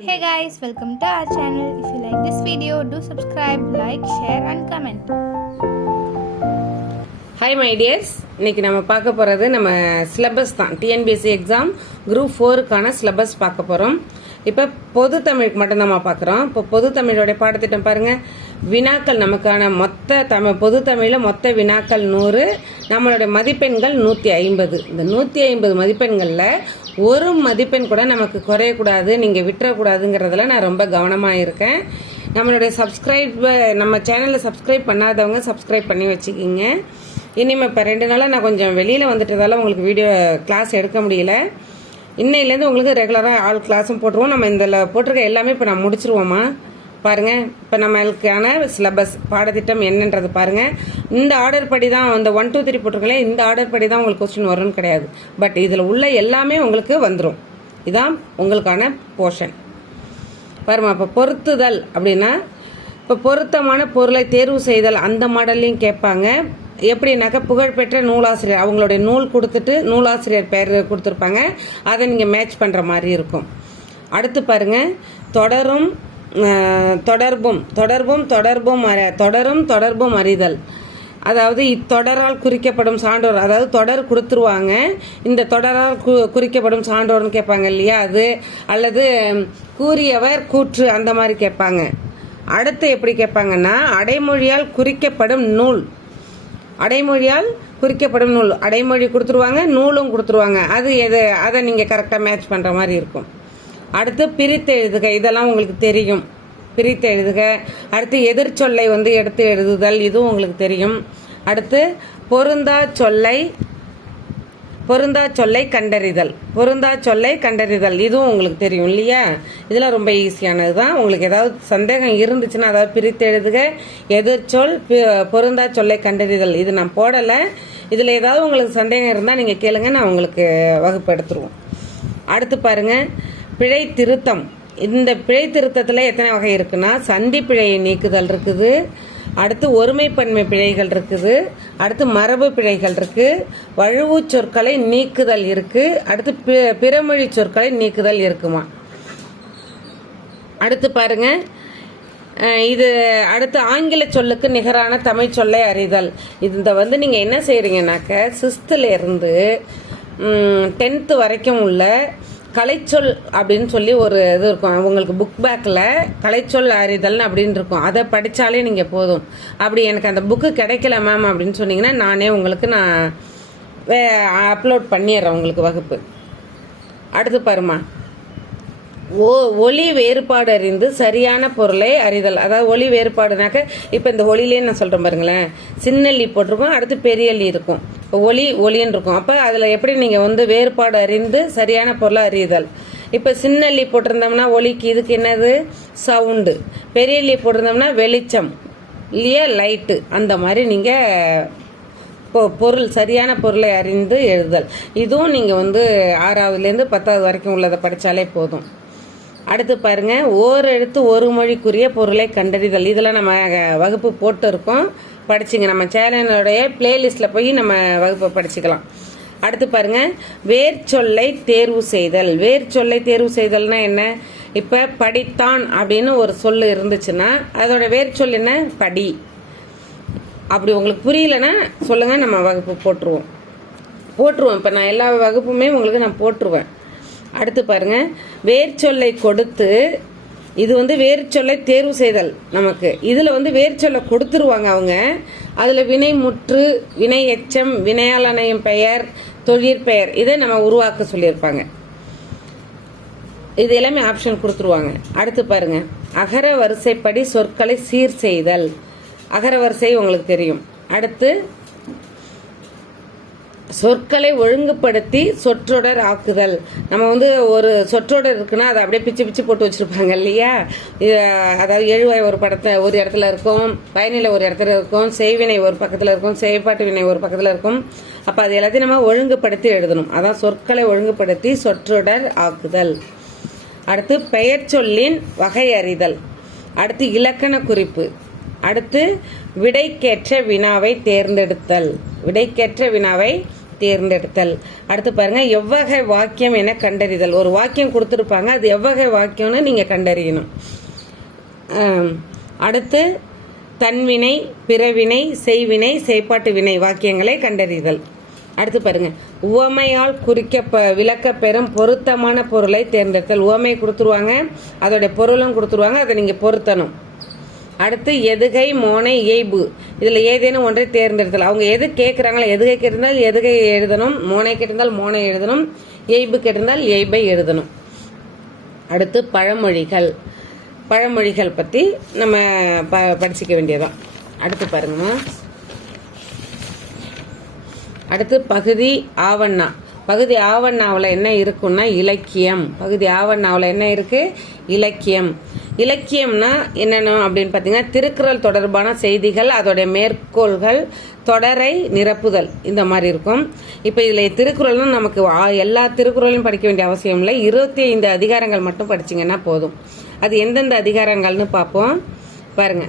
Hey guys welcome to our channel if you like this video to subscribe like share and comment hi my dears இன்னைக்கு நம்ம பார்க்க போகிறது நம்ம syllabus தான் TNPSC exam group ஃபோருக்கான syllabus பார்க்க போகிறோம் இப்போ பொது தமிழுக்கு மட்டும் நம்ம பார்க்குறோம் இப்போ பொது தமிழோடைய பாடத்திட்டம் பாருங்கள் வினாக்கள் நமக்கான மொத்த தமிழ் பொது தமிழில் மொத்த வினாக்கள் நூறு நம்மளுடைய மதிப்பெண்கள் நூற்றி ஐம்பது. இந்த நூற்றி ஐம்பது மதிப்பெண்களில் ஒரு மதிப்பெண் கூட நமக்கு குறையக்கூடாது நீங்கள் விட்டுறக்கூடாதுங்கிறதுல நான் ரொம்ப கவனமாக இருக்கேன். நம்மளுடைய சப்ஸ்கிரைப் நம்ம சேனலில் சப்ஸ்கிரைப் பண்ணாதவங்க சப்ஸ்கிரைப் பண்ணி வச்சுக்கிங்க. இனிமேல் இப்போ ரெண்டு நாளாக நான் கொஞ்சம் வெளியில் வந்துட்டதால உங்களுக்கு வீடியோ கிளாஸ் எடுக்க முடியல. இன்னையிலேருந்து உங்களுக்கு ரெகுலராக ஆல் கிளாஸும் போட்டுருவோம். நம்ம இதில் போட்டிருக்க எல்லாமே இப்போ நான் முடிச்சிருவோம்மா. பாருங்கள் இப்போ நம்மளுக்கான சிலபஸ் பாடத்திட்டம் என்னன்றது பாருங்கள் இந்த ஆர்டர் படி தான் இந்த ஒன் டூ த்ரீ போட்டிருக்கலாம் இந்த ஆர்டர் படி தான் உங்களுக்கு கொஸ்டின் வரும்னு கிடையாது. பட் இதில் உள்ள எல்லாமே உங்களுக்கு வந்துடும் இதான் உங்களுக்கான போர்ஷன் பாருமா இப்போ பொருத்துதல் அப்படின்னா இப்போ பொருத்தமான பொருளை தேர்வு செய்தல் அந்த மாடல்லையும் கேட்பாங்க. எப்படின்னாக்கா புகழ்பெற்ற நூலாசிரியர் அவங்களுடைய நூல் கொடுத்துட்டு நூலாசிரியர் பேர் கொடுத்துருப்பாங்க. அதை நீங்கள் மேட்ச் பண்ணுற மாதிரி இருக்கும். அடுத்து பாருங்க. தொடரும் தொடர்பும் தொடர்பும் தொடர்பும் அற தொடரும் தொடர்பும் அறிதல். அதாவது இத்தொடரால் குறிக்கப்படும் சான்றோர் அதாவது தொடர் கொடுத்துருவாங்க. இந்த தொடரால் கு குறிக்கப்படும் சான்றோர்னு கேட்பாங்க இல்லையா அது? அல்லது கூறியவர் கூற்று அந்த மாதிரி கேட்பாங்க. அடுத்து எப்படி கேட்பாங்கன்னா அடைமொழியால் குறிக்கப்படும் நூல். அடைமொழியால் குறிக்கப்படும் நூல். அடைமொழி கொடுத்துருவாங்க நூலும் கொடுத்துருவாங்க. அது எது அதை நீங்கள் கரெக்டாக மேட்ச் பண்ணுற மாதிரி இருக்கும். அடுத்து பிரித்து எழுதுக இதெல்லாம் உங்களுக்கு தெரியும். பிரித்து எழுதுக. அடுத்து எதிர்ச்சொல்லை வந்து எடுத்து எழுதுதல் இதுவும் உங்களுக்கு தெரியும். அடுத்து பொருந்தா சொல்லை பொருந்தா சொல்லை கண்டறிதல். பொருந்தா சொல்லை கண்டறிதல். இதுவும் உங்களுக்கு தெரியும் இல்லையா? இதெல்லாம் ரொம்ப ஈஸியானது தான். உங்களுக்கு ஏதாவது சந்தேகம் இருந்துச்சுன்னா அதாவது பிரித்து எழுதுக. எதிர்ச்சொல் பி- பொருந்தா சொல்லை கண்டறிதல். இது நான் போடலை. இதில் ஏதாவது உங்களுக்கு சந்தேகம் இருந்தால் நீங்கள் கேளுங்க. நான் உங்களுக்கு வகுப்பு எடுத்துருவோம் அடுத்து பாருங்க. பிழை திருத்தம். இந்த பிழை திருத்தத்தில் எத்தனை வகை இருக்குன்னா சந்தி பிழையை நீக்குதல் இருக்குது. அடுத்து ஒருமைப்பன்மை பிழைகள் இருக்குது. அடுத்து மரபு பிழைகள் இருக்குது வழுவு சொற்களை நீக்குதல் இருக்குது அடுத்து பி- பிறமொழி சொற்களை நீக்குதல் இருக்குமா? அடுத்து பாருங்க. இது அடுத்து ஆங்கில சொல்லுக்கு நிகரான தமிழ் சொல்லை அறிதல். இந்த வந்து நீங்கள் என்ன செய்கிறீங்கனாக்க சிக்ஸ்த்துலேருந்து டென்த்து வரைக்கும் உள்ள கலைச்சொல் அப்படின்னு சொல்லி ஒரு இது இருக்கும். உங்களுக்கு புக் பேக்கில் கலைச்சொல் அறிதல் அப்படின்னு இருக்கும். அதை படித்தாலே நீங்கள் போதும். அப்படி எனக்கு அந்த புக்கு கிடைக்கல மேம் அப்படின்னு சொன்னீங்கன்னா நானே உங்களுக்கு நான் வே அப்லோட் பண்ணிடுறேன் உங்களுக்கு வகுப்பு. அடுத்து பாருமா ஓ ஒளி வேறுபாடு அறிந்து சரியான பொருளை அறிதல். அதாவது ஒளி வேறுபாடுனாக்க இப்போ இந்த ஒளிலே நான் சொல்கிறேன் பாருங்களேன். சின்னல்லி போட்டிருக்கோம் அடுத்து பெரியல்லி இருக்கும். ஒளி ஒளின்னு இருக்கும். அப்போ அதில் எப்படி நீங்கள் வந்து வேறுபாடு அறிந்து சரியான பொருளை அறியுதல்? இப்போ சின்னல்லி போட்டிருந்தோம்னா ஒளிக்கு இதுக்கு என்னது? சவுண்டு பெரியல்லி போட்டிருந்தோம்னா வெளிச்சம். இல்லையா? லைட்டு அந்த மாதிரி நீங்கள் பொ பொருள் சரியான பொருளை அறிந்து எழுதுதல். இதுவும் நீங்கள் வந்து ஆறாவதுலேருந்து பத்தாவது வரைக்கும் உள்ளதை படித்தாலே போதும். அடுத்து பாருங்க ஓர் எழுத்து ஒரு மொழிக்குரிய பொருளை கண்டறிதல். இதெல்லாம் நம்ம வகுப்பு போட்டு இருக்கோம் படிச்சுங்க நம்ம சேனலுடைய பிளேலிஸ்ட்டில் போய் நம்ம வகுப்பை படிச்சுக்கலாம். அடுத்து பாருங்க வேர் சொல்லை தேர்வு செய்தல். வேர் சொல்லை தேர்வு செய்தல்னா என்ன? இப்போ படித்தான் அப்படின்னு ஒரு சொல் இருந்துச்சுன்னா அதோட வேர் சொல் என்ன? படி. அப்படி உங்களுக்கு புரியலன்னா சொல்லுங்கள் நம்ம வகுப்பு போட்டுருவோம். போட்டுருவோம். இப்போ நான் எல்லா வகுப்புமே உங்களுக்கு நான் போட்டுருவேன். அடுத்து பாருங்க. வேர்ச்சொல்லை கொடுத்து இது வந்து வேர்ச்சொல்லை தேர்வு செய்தல் நமக்கு. இதில் வந்து வேர்ச்சொல்லை கொடுத்துருவாங்க அவங்க. அதில் வினை முற்று வினை எச்சம் வினையாளனையும் பெயர் தொழிற்பெயர் இதை நம்ம உருவாக்க சொல்லியிருப்பாங்க. இது எல்லாமே ஆப்ஷன் கொடுத்துருவாங்க. அடுத்து பாருங்க. அகர வரிசைப்படி சொற்களை சீர் செய்தல். அகர வரிசை உங்களுக்கு தெரியும். அடுத்து சொற்களை ஒழுங்குபடுத்தி சொற்றொடர் ஆக்குதல். நம்ம வந்து ஒரு சொற்றொடர் இருக்குன்னா அதை அப்படியே பிச்சு பிச்சு போட்டு வச்சிருப்பாங்க இல்லையா? அதாவது எழுவாய் ஒரு படத்தை ஒரு இடத்துல இருக்கும் பயனில ஒரு இடத்துல இருக்கும் செய்வினை ஒரு பக்கத்தில் இருக்கும் செய்பாட்டு வினை ஒரு பக்கத்தில் இருக்கும். அப்போ அது எல்லாத்தையும் நம்ம ஒழுங்குபடுத்தி எழுதணும். அதான் சொற்களை ஒழுங்குபடுத்தி சொற்றொடர் ஆக்குதல். அடுத்து பெயர் சொல்லின் வகை அறிதல். அடுத்து இலக்கண குறிப்பு. அடுத்து விடைக்கேற்ற வினாவை தேர்ந்தெடுத்தல். விடைக்கேற்ற வினாவை தேர்ந்தெடுத்தல். அடுத்து பாருங்க எவ்வகை வாக்கியம் என கண்டறிதல். ஒரு வாக்கியம் கொடுத்துருப்பாங்க அது எவ்வகை வாக்கியம்னு நீங்கள் கண்டறியணும். அடுத்து தன்வினை பிறவினை செய்வினை செய்பாட்டு வினை வாக்கியங்களை கண்டறிதல். அடுத்து பாருங்க உவமையால் குறிக்க விளக்க விளக்கப் பெறும் பொருத்தமான பொருளை தேர்ந்தெடுத்தல். உவமை கொடுத்துருவாங்க அதோடைய பொருளும் கொடுத்துருவாங்க அதை நீங்கள் பொருத்தணும். அடுத்து எதுகை மோனை இயைபு. இதில் ஏதேனும் ஒன்றை தேர்ந்தெடுத்தல். அவங்க எது கேட்குறாங்களோ எதுகை கேட்டிருந்தால் எதுகை எழுதணும்? மோனை கேட்டிருந்தால் மோனை எழுதணும். எய்பு கேட்டிருந்தால் எய்பை எழுதணும். அடுத்து பழமொழிகள். பழமொழிகள் பற்றி நம்ம ப படிச்சிக்க வேண்டியதான் அடுத்து பாருங்கம்மா. அடுத்து பகுதி ஆவண்ணா. பகுதி ஆவண்ணாவில் என்ன இருக்குன்னா இலக்கியம். பகுதி ஆவண்ணாவில் என்ன இருக்குது இலக்கியம். இலக்கியம்னா என்னென்ன அப்படின்னு பார்த்தீங்கன்னா திருக்குறள் தொடர்பான செய்திகள் அதோடைய மேற்கோள்கள் தொடரை நிரப்புதல் இந்த மாதிரி இருக்கும். இப்போ இதில் திருக்குறள்னு நமக்கு எல்லா திருக்குறளையும் படிக்க வேண்டிய அவசியம் இல்லை. இருபத்தி ஐந்து அதிகாரங்கள் மட்டும் படிச்சிங்கன்னா போதும். அது எந்தெந்த அதிகாரங்கள்னு பார்ப்போம். பாருங்க.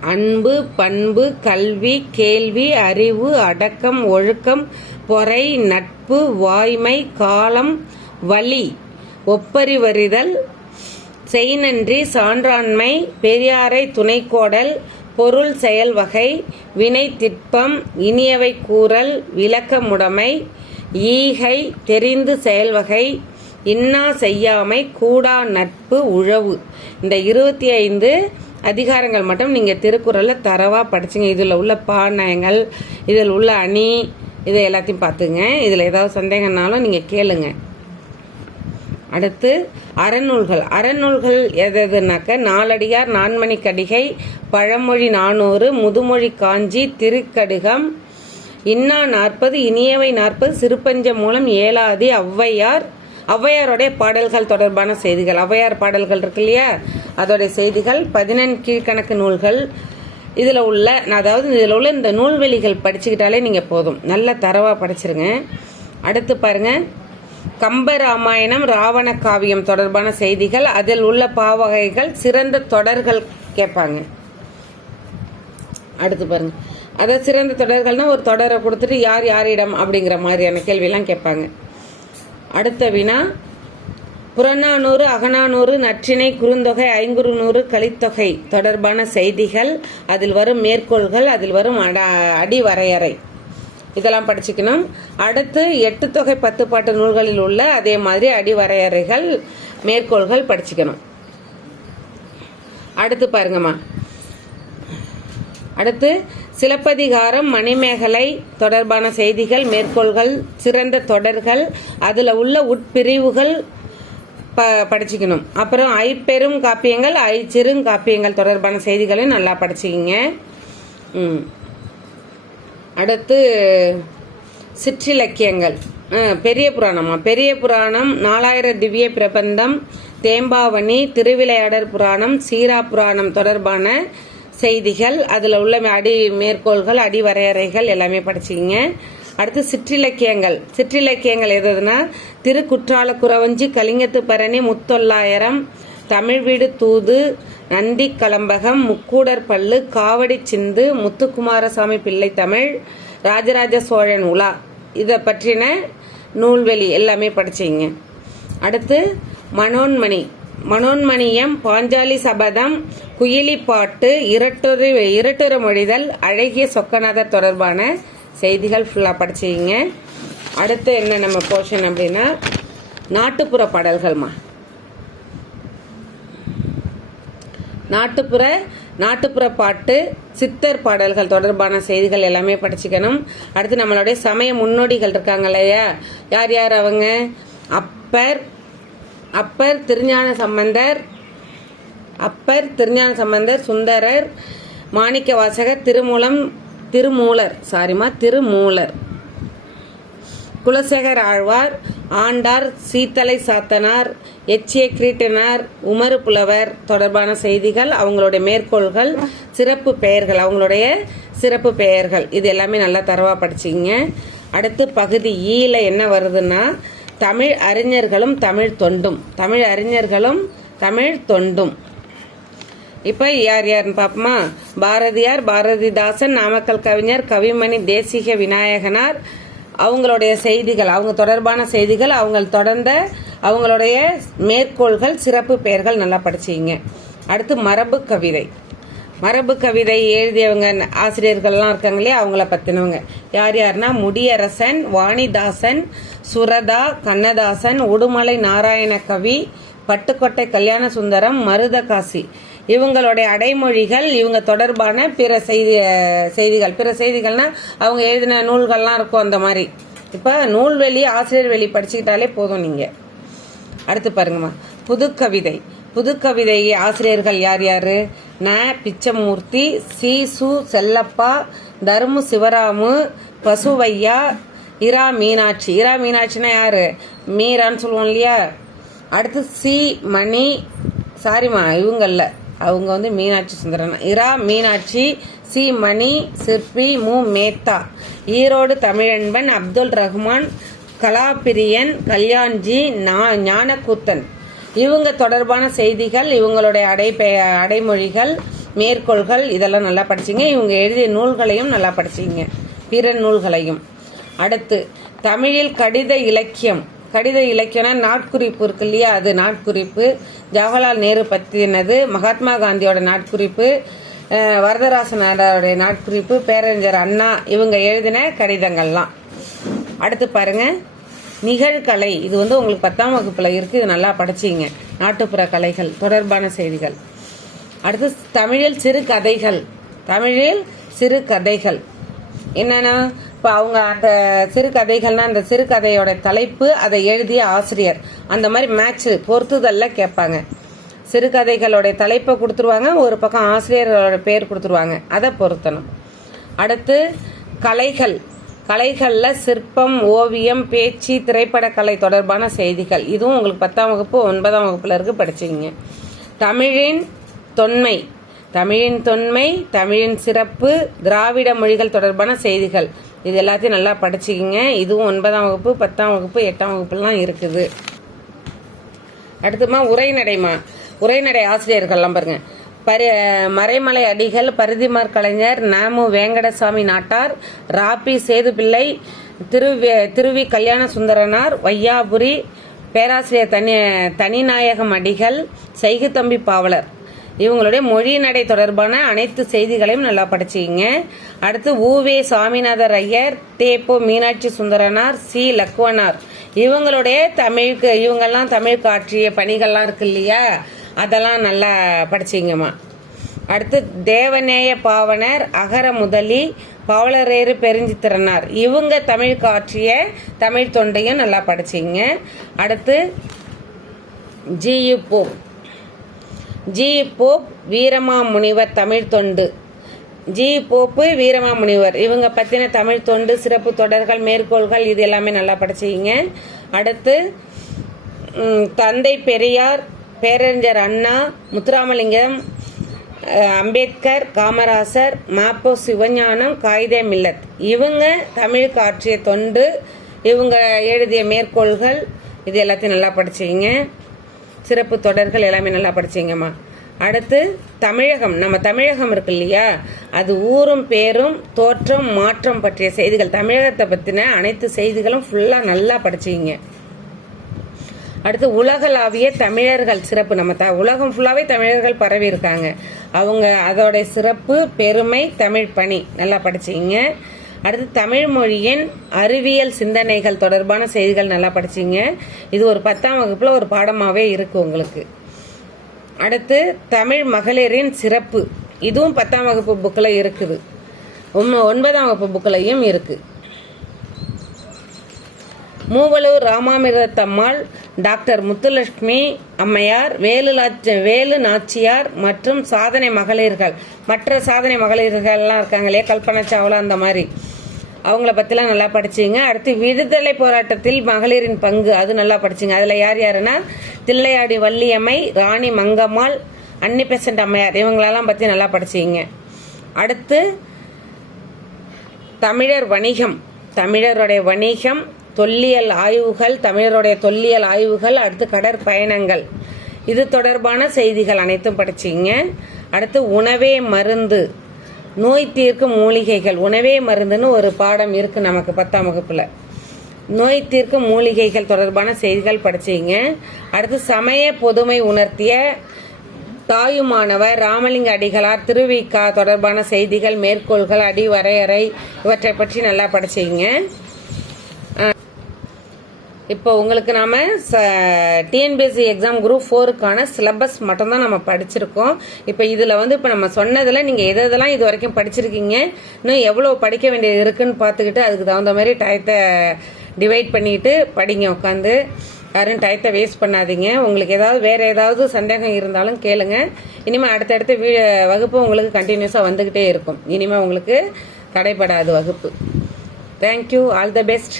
அன்பு பண்பு கல்வி கேள்வி அறிவு அடக்கம் ஒழுக்கம் பொறை நட்பு வாய்மை காலம் வலி ஒப்பறிவறிதல் செய்நன்றி சான்றாண்மை பெரியாரை துணைக்கோடல் பொருள் செயல் வகை வினை திட்பம் இனியவை கூறல் விளக்கமுடைமை ஈகை தெரிந்து செயல்வகை இன்னா செய்யாமை கூடா நட்பு உழவு. இந்த இருபத்தி ஐந்து அதிகாரங்கள் மட்டும் நீங்கள் திருக்குறளில் தரவாக படிச்சுங்க. இதில் உள்ள பாணயங்கள் இதில் உள்ள அணி இதை எல்லாத்தையும் பார்த்துங்க. இதில் ஏதாவது சந்தேகம்னாலும் நீங்கள் கேளுங்கள் அடுத்து அறநூல்கள். அறநூல்கள் எது எதுனாக்க நாலடியார் நான்மணி கடிகை பழமொழி நானூறு முதுமொழி காஞ்சி திருக்கடுகம் இன்னா நாற்பது இனியவை நாற்பது சிறுபஞ்ச மூலம் ஏலாதி ஔவையார். ஔவையாருடைய பாடல்கள் தொடர்பான செய்திகள். ஔவையார் பாடல்கள் இருக்கு இல்லையா? அதோடைய செய்திகள் பதினெண் கீழ்கணக்கு நூல்கள். இதில் உள்ள அதாவது இதில் உள்ள இந்த நூல்வெளிகள் படிச்சுக்கிட்டாலே நீங்கள் போதும். நல்ல தரவாக படிச்சிருங்க. அடுத்து பாருங்கள் கம்பராமாயணம் ராவண காவியம் தொடர்பான செய்திகள் அதில் உள்ள பாவகைகள் சிறந்த தொடர்கள் கேட்பாங்க. அடுத்து பாருங்க. அதாவது சிறந்த தொடர்கள்னா ஒரு தொடரை கொடுத்துட்டு யார் யாரிடம் அப்படிங்கிற மாதிரியான கேள்வியெல்லாம் கேட்பாங்க. அடுத்த வினா புறநானூறு அகநானூறு நற்றிணை குறுந்தொகை ஐங்குறுநூறு கலித்தொகை தொடர்பான செய்திகள் அதில் வரும் மேற்கோள்கள் அதில் வரும் அட அடி வரையறை இதெல்லாம் படிச்சுக்கணும். அடுத்து எட்டு தொகை பத்து பாட்டு நூல்களில் உள்ள அதே மாதிரி அடிவரையறைகள் மேற்கோள்கள் படிச்சுக்கணும். அடுத்து பாருங்கம்மா. அடுத்து சிலப்பதிகாரம் மணிமேகலை தொடர்பான செய்திகள் மேற்கோள்கள் சிறந்த தொடர்கள் அதில் உள்ள உட்பிரிவுகள் ப படிச்சுக்கணும். அப்புறம் ஐப்பெரும் காப்பியங்கள் ஐச்சிறுங்காப்பியங்கள் தொடர்பான செய்திகளையும் நல்லா படிச்சுக்கிங்க. ம். அடுத்து சிற்றிலக்கியங்கள். பெரிய புராணமா. பெரிய புராணம் நாலாயிர திவ்ய பிரபந்தம் தேம்பாவணி திருவிளையாடற் புராணம் சீரா புராணம் தொடர்பான செய்திகள். அதில் உள்ள அடி மேற்கோள்கள் அடி வரையறைகள் எல்லாமே படிச்சிக்கிங்க அடுத்து சிற்றிலக்கியங்கள். சிற்றிலக்கியங்கள் எதுனா திருக்குற்றால குறவஞ்சி கலிங்கத்து பரணி முத்தொள்ளாயிரம் தமிழ் வீடு தூது நந்தி கலம்பகம் முக்கூடர் பல்லு காவடி சிந்து முத்துக்குமாரசாமி பிள்ளை தமிழ் ராஜராஜ சோழன் உலா. இதை பற்றின நூல்வெளி எல்லாமே படிச்சீங்க. அடுத்து மனோன்மணி. மனோன்மணியம் பாஞ்சாலி சபதம் குயிலி பாட்டு இரட்டுரு இரட்டுற மொழிதல் அழகிய சொக்கநாதர் தொடர்பான செய்திகள் ஃபுல்லாக படிச்சீங்க. அடுத்து என்ன நம்ம போர்ஷன் அப்படின்னா நாட்டுப்புற பாடல்கள்மா. நாட்டுப்புற நாட்டுப்புற பாட்டு சித்தர் பாடல்கள் தொடர்பான செய்திகள் எல்லாமே படிச்சுக்கணும். அடுத்து நம்மளுடைய சமய முன்னோடிகள் இருக்காங்க இல்லையா? யார் யார் அவங்க? அப்பர் அப்பர் திருஞான சம்பந்தர் அப்பர் திருஞான சம்பந்தர் சுந்தரர் மாணிக்க வாசகர் திருமூலம் திருமூலர். சாரிம்மா திருமூலர். குலசேகர் ஆழ்வார் ஆண்டார் சீத்தலை சாத்தனார் எச்சிய கிரீட்டனார் உமறு புலவர் தொடர்பான செய்திகள் அவங்களுடைய மேற்கோள்கள் சிறப்பு பெயர்கள் அவங்களுடைய சிறப்பு பெயர்கள். இது எல்லாமே நல்லா தரவா படிச்சிங்க. அடுத்து பகுதி ஈல என்ன வருதுன்னா தமிழ் அறிஞர்களும் தமிழ் தொண்டும். தமிழ் அறிஞர்களும் தமிழ் தொண்டும். இப்போ யார் யாருன்னு பார்ப்போமா பாரதியார் பாரதிதாசன் நாமக்கல் கவிஞர் கவிமணி தேசிக விநாயகனார் அவங்களுடைய செய்திகள் அவங்க தொடர்பான செய்திகள் அவங்க தொடர்ந்த அவங்களுடைய மேற்கோள்கள் சிறப்பு பெயர்கள் நல்லா படிச்சிங்க. அடுத்து மரபு கவிதை. மரபு கவிதை எழுதியவங்க ஆசிரியர்கள்லாம் இருக்காங்க இல்லையா? அவங்கள பற்றினவங்க யார் யாருன்னா முடியரசன் வாணிதாசன் சுரதா கண்ணதாசன் உடுமலை நாராயண கவி பட்டுக்கோட்டை கல்யாண சுந்தரம் மருதகாசி. இவங்களுடைய அடைமொழிகள் இவங்க தொடர்பான பிற செய்தி செய்திகள். பிற செய்திகள்னா அவங்க எழுதின நூல்கள்லாம் இருக்கும் அந்த மாதிரி. இப்போ நூல்வெளி ஆசிரியர் வெளி படிச்சுக்கிட்டாலே போதும் நீங்கள் அடுத்து பாருங்கம்மா. புதுக்கவிதை. புதுக்கவிதை ஆசிரியர்கள் யார் யார்? ந. பிச்சமூர்த்தி சி. சு. செல்லப்பா தர்மு சிவராமு பசுவையா இரா மீனாட்சி. இரா மீனாட்சினா யார்? மீரான்னு சொல்லுவோம் இல்லையா? அடுத்து சி. மணி. சாரிம்மா இவங்கல்ல. அவங்க வந்து மீனாட்சி சுந்தரன். இரா மீனாட்சி சி மணி சிற்பி மு மேத்தா. ஈரோடு தமிழன்பன் அப்துல் ரஹ்மான் கலாபிரியன் கல்யாண்ஜி நா- ஞானக்கூத்தன். இவங்க தொடர்பான செய்திகள் இவங்களுடைய அடைப்பெ அடைமொழிகள் மேற்கோள்கள் இதெல்லாம் நல்லா படிச்சிங்க. இவங்க எழுதிய நூல்களையும் நல்லா படிச்சிங்க. பிற நூல்களையும். அடுத்து தமிழில் கடித இலக்கியம். கடித இலக்கியம்னா நாட்குறிப்பு இருக்கு இல்லையா? அது நாட்குறிப்பு. ஜவஹர்லால் நேரு பற்றினது மகாத்மா காந்தியோட நாட்குறிப்பு வரதராசனாரோடைய நாட்குறிப்பு பேரறிஞர் அண்ணா இவங்க எழுதின கடிதங்கள்லாம். அடுத்து பாருங்க. நிகழ்கலை. இது வந்து உங்களுக்கு பத்தாம் வகுப்பில் இருக்கு. இது நல்லா படிச்சிங்க. நாட்டுப்புற கலைகள் தொடர்பான செய்திகள். அடுத்து தமிழில் சிறு கதைகள். தமிழில் சிறு கதைகள். என்னென்னா இப்போ அவங்க அந்த சிறுகதைகள்னா அந்த சிறுகதையோட தலைப்பு அதை எழுதிய ஆசிரியர். அந்த மாதிரி மேட்ச் பொறுத்துதல்ல கேட்பாங்க. சிறுகதைகளோட தலைப்பை கொடுத்துருவாங்க ஒரு பக்கம் ஆசிரியர்களோட பேர் கொடுத்துருவாங்க. அதை பொருத்தணும். அடுத்து கலைகள். கலைகளில் சிற்பம் ஓவியம் பேச்சு திரைப்படக்கலை தொடர்பான செய்திகள். இதுவும் உங்களுக்கு பத்தாம் வகுப்பு ஒன்பதாம் வகுப்பில் இருக்கு படிச்சிங்க தமிழின் தொன்மை. தமிழின் தொன்மை தமிழின் சிறப்பு திராவிட மொழிகள் தொடர்பான செய்திகள். இது எல்லாத்தையும் நல்லா படிச்சுக்கிங்க. இதுவும் ஒன்பதாம் வகுப்பு பத்தாம் வகுப்பு எட்டாம் வகுப்புலாம் இருக்குது. அடுத்துமா உரைநடைமா உரைநடை ஆசிரியர்கள்லாம் பாருங்க. பரி மறைமலை அடிகள் பரிதிமார் கலைஞர் நாமு வேங்கடசாமி நாட்டார் ராபி சேதுப்பிள்ளை திருவி திருவி கல்யாண சுந்தரனார் வையாபுரி பேராசிரியர் தனி தனிநாயகம் அடிகள் சைகுத்தம்பி பாவலர். இவங்களுடைய மொழி நடை தொடர்பான அனைத்து செய்திகளையும் நல்லா படிச்சுக்கிங்க. அடுத்து ஊவே சாமிநாதர் ஐயர் தேப்போ மீனாட்சி சுந்தரனார் சி லக்குவனார் இவங்களுடைய தமிழுக்கு இவங்கெல்லாம் தமிழுக்கு ஆற்றிய பணிகள்லாம் இருக்கு இல்லையா? அதெல்லாம் நல்லா படிச்சிங்கம்மா அடுத்து தேவநேய பாவனர் அகர முதலி பவளரேறு பெருஞ்சித்திரனார். இவங்க தமிழுக்கு ஆற்றிய தமிழ் தொண்டையும் நல்லா படிச்சிங்க அடுத்து G U Pope G Pope Veeramamunivar Tamil தொண்டு. G Pope Veeramamunivar. இவங்க பற்றின தமிழ் தொண்டு சிறப்பு தொடர்கள் மேற்கோள்கள் இது எல்லாமே நல்லா படிச்சிக்கிங்க அடுத்து தந்தை பெரியார் பேரறிஞர் அண்ணா முத்துராமலிங்கம் அம்பேத்கர் காமராசர் மாப்போ சிவஞானம் காயிதே மில்லத். இவங்க தமிழுக்கு ஆற்றிய தொண்டு. இவங்க எழுதிய மேற்கோள்கள் இது எல்லாத்தையும் நல்லா படிச்சிக்கிங்க சிறப்பு தொடர்கள் எல்லாமே நல்லா படிச்சீங்கம்மா. அடுத்து தமிழகம். நம்ம தமிழகம் இருக்கு இல்லையா? அது ஊரும் பேரும் தோற்றம் மாற்றம் பற்றிய செய்திகள். தமிழகத்தை பற்றின அனைத்து செய்திகளும் ஃபுல்லாக நல்லா படிச்சீங்க. அடுத்து உலகளாவிய தமிழர்கள் சிறப்பு. நம்ம த உலகம் ஃபுல்லாகவே தமிழர்கள் பரவி இருக்காங்க அவங்க அதோடைய சிறப்பு பெருமை தமிழ் பணி. நல்லா படிச்சீங்க. அடுத்து தமிழ் மொழியின் அறிவியல் சிந்தனைகள் தொடர்பான செய்திகள் நல்லா படிச்சிங்க. இது ஒரு பத்தாம் வகுப்பில் ஒரு பாடமாகவே இருக்கு உங்களுக்கு. அடுத்து தமிழ் மகளிரின் சிறப்பு. இதுவும் பத்தாம் வகுப்பு புக்கில் இருக்குது. ஒன்பதாம் வகுப்பு புக்கிலையும் இருக்குது மூவலூர் ராமாமிர்தத்தம்மாள் டாக்டர் முத்துலட்சுமி அம்மையார் வேலு வேலு நாச்சியார் மற்றும் சாதனை மகளிர்கள். மற்ற சாதனை மகளிர்கள்லாம் இருக்காங்க இல்லையா? கல்பனா சாவ்லா அந்த மாதிரி. அவங்கள பற்றிலாம் நல்லா படிச்சிங்க. அடுத்து விடுதலை போராட்டத்தில் மகளிரின் பங்கு. அது நல்லா படிச்சிங்க. அதில் யார் யாருன்னா? தில்லையாடி வள்ளியம்மை ராணி மங்கம்மாள் அன்னி பெசன்ட் அம்மையார். இவங்களெல்லாம் பற்றி நல்லா படிச்சிங்க. அடுத்து தமிழர் வணிகம். தமிழருடைய வணிகம் தொல்லியல் ஆய்வுகள் தமிழருடைய தொல்லியல் ஆய்வுகள் அடுத்து கடற்பயணங்கள் இது தொடர்பான செய்திகள் அனைத்தும் படிச்சிங்க. அடுத்து உணவே மருந்து நோய் தீர்க்கும் மூலிகைகள். உணவே மருந்துன்னு ஒரு பாடம் இருக்கு நமக்கு பத்தாம் வகுப்புல. நோய் தீர்க்கும் மூலிகைகள் தொடர்பான செய்திகள் படிச்சிங்க. அடுத்து சமய பொதுமை உணர்த்திய தாயுமானவர் ராமலிங்க அடிகளார் திருவிக்கா தொடர்பான செய்திகள் மேற்கோள்கள் அடி வரையறை இவற்றை பற்றி நல்லா படிச்சிங்க. இப்போ உங்களுக்கு நாம் ச டிஎன்பிஎஸ்சி எக்ஸாம் குரூப் ஃபோருக்கான சிலபஸ் மட்டும்தான் நம்ம படிச்சிருக்கோம். இப்போ இதில் வந்து இப்போ நம்ம சொன்னதில் நீங்கள் எது எதெல்லாம் இது வரைக்கும் படிச்சிருக்கீங்க? இன்னும் எவ்வளோ படிக்க வேண்டியது இருக்குன்னு பார்த்துக்கிட்டு அதுக்கு தகுந்த மாதிரி டயத்தை டிவைட் பண்ணிட்டு படிங்க உட்காந்து யாரும் டயத்தை வேஸ்ட் பண்ணாதீங்க. உங்களுக்கு ஏதாவது வேறு ஏதாவது சந்தேகம் இருந்தாலும் கேளுங்க. இனிமேல் அடுத்தடுத்த வீ வகுப்பு உங்களுக்கு கண்டினியூஸாக வந்துக்கிட்டே இருக்கும். இனிமேல் உங்களுக்கு தடைப்படாது வகுப்பு. Thank you all the best